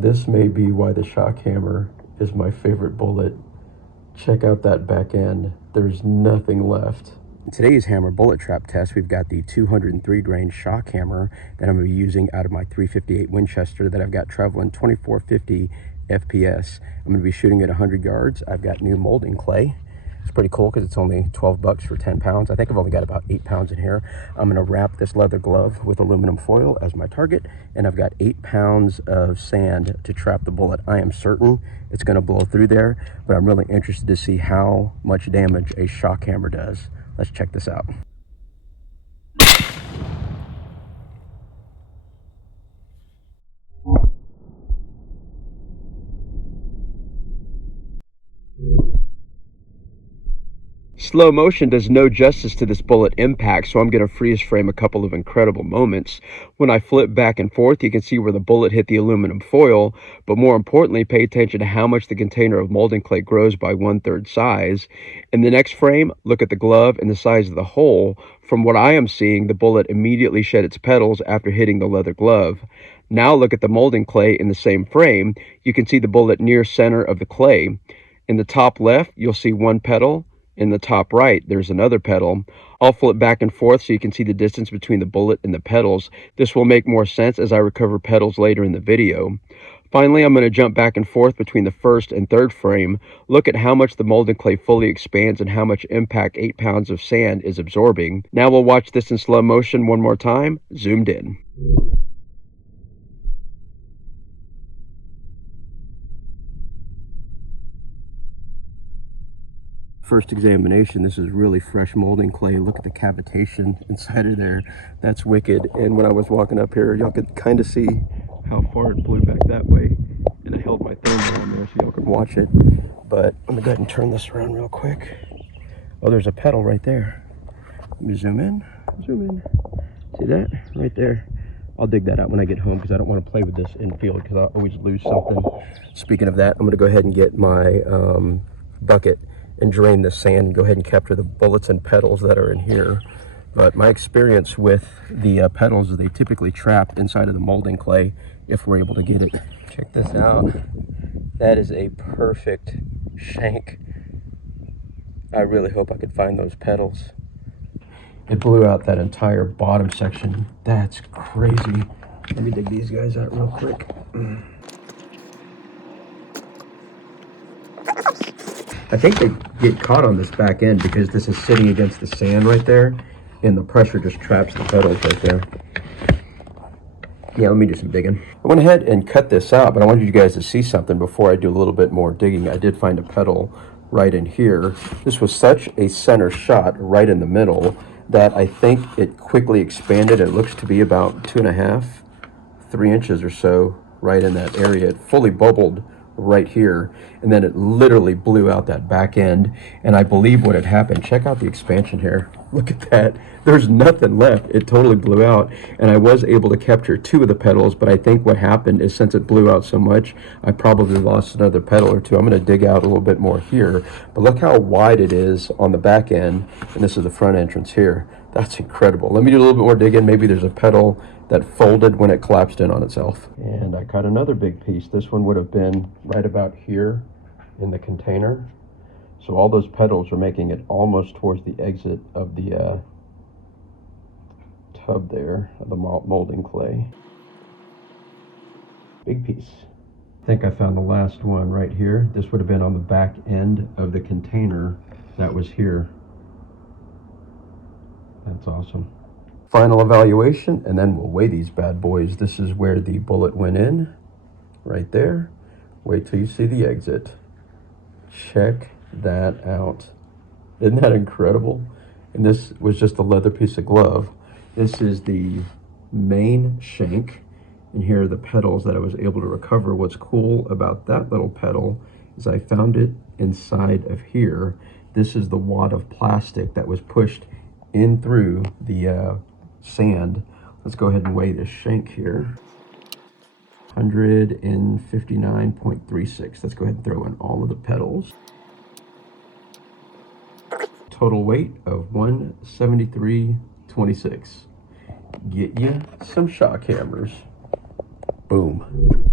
This may be why the shock hammer is my favorite bullet. Check out that back end. There's nothing left. In today's hammer bullet trap test, we've got the 203 grain shock hammer that I'm going to be using out of my 358 Winchester that I've got traveling 2450 FPS. I'm going to be shooting at 100 yards. I've got new molding clay. It's pretty cool because it's only 12 bucks for 10 pounds. I think I've only got about 8 pounds in here. I'm going to wrap this leather glove with aluminum foil as my target, and I've got 8 pounds of sand to trap the bullet. I am certain it's going to blow through there, but I'm really interested to see how much damage a shock hammer does. Let's check this out. Slow motion does no justice to this bullet impact, so I'm going to freeze frame a couple of incredible moments. When I flip back and forth, you can see where the bullet hit the aluminum foil, but more importantly, pay attention to how much the container of molding clay grows by 1/3 size. In the next frame, look at the glove and the size of the hole. From what I am seeing, the bullet immediately shed its petals after hitting the leather glove. Now look at the molding clay in the same frame. You can see the bullet near center of the clay. In the top left, you'll see one petal. In the top right, there's another petal. I'll flip back and forth so you can see the distance between the bullet and the petals. This will make more sense as I recover petals later in the video. Finally, I'm going to jump back and forth between the first and third frame. Look at how much the molded clay fully expands and how much impact 8 pounds of sand is absorbing. Now we'll watch this in slow motion one more time, zoomed in. First examination, this is really fresh molding clay. Look at the cavitation inside of there. That's wicked. And when I was walking up here, y'all could kind of see how far it blew back that way. And I held my thumb on there so y'all could watch it. But let me go ahead and turn this around real quick. Oh, there's a petal right there. Let me zoom in, zoom in. See that right there? I'll dig that out when I get home because I don't want to play with this in field because I always lose something. Speaking of that, I'm going to go ahead and get my bucket and drain the sand and go ahead and capture the bullets and petals that are in here. But my experience with the petals is they typically trap inside of the molding clay if we're able to get it. Check this out. That is a perfect shank. I really hope I could find those petals. It blew out that entire bottom section. That's crazy. Let me dig these guys out real quick. I think they get caught on this back end because this is sitting against the sand right there, and the pressure just traps the petals right there. Yeah, let me do some digging. I went ahead and cut this out, but I wanted you guys to see something before I do a little bit more digging. I did find a petal right in here. This was such a center shot right in the middle that I think it quickly expanded. It looks to be about 2.5, 3 inches or so right in that area. It fully bubbled right here, and then it literally blew out that back end. And I believe what had happened, check out the expansion here, look at that, there's nothing left. It totally blew out, and I was able to capture 2 of the petals, but I think what happened is since it blew out so much, I probably lost another petal or 2. I'm going to dig out a little bit more here, but look how wide it is on the back end, and this is the front entrance here. That's incredible. Let me do a little bit more digging. Maybe there's a petal that folded when it collapsed in on itself. And I cut another big piece. This one would have been right about here in the container. So all those petals are making it almost towards the exit of the tub there, of the molding clay. Big piece. I think I found the last one right here. This would have been on the back end of the container that was here. That's awesome. Final evaluation, and then we'll weigh these bad boys. This is where the bullet went in, right there. Wait till you see the exit. Check that out. Isn't that incredible? And this was just a leather piece of glove. This is the main shank, and here are the petals that I was able to recover. What's cool about that little petal is I found it inside of here. This is the wad of plastic that was pushed in through the sand. Let's go ahead and weigh this shank here. 159.36. Let's go ahead and throw in all of the petals. Total weight of 173.26. Get you some shock hammers. Boom.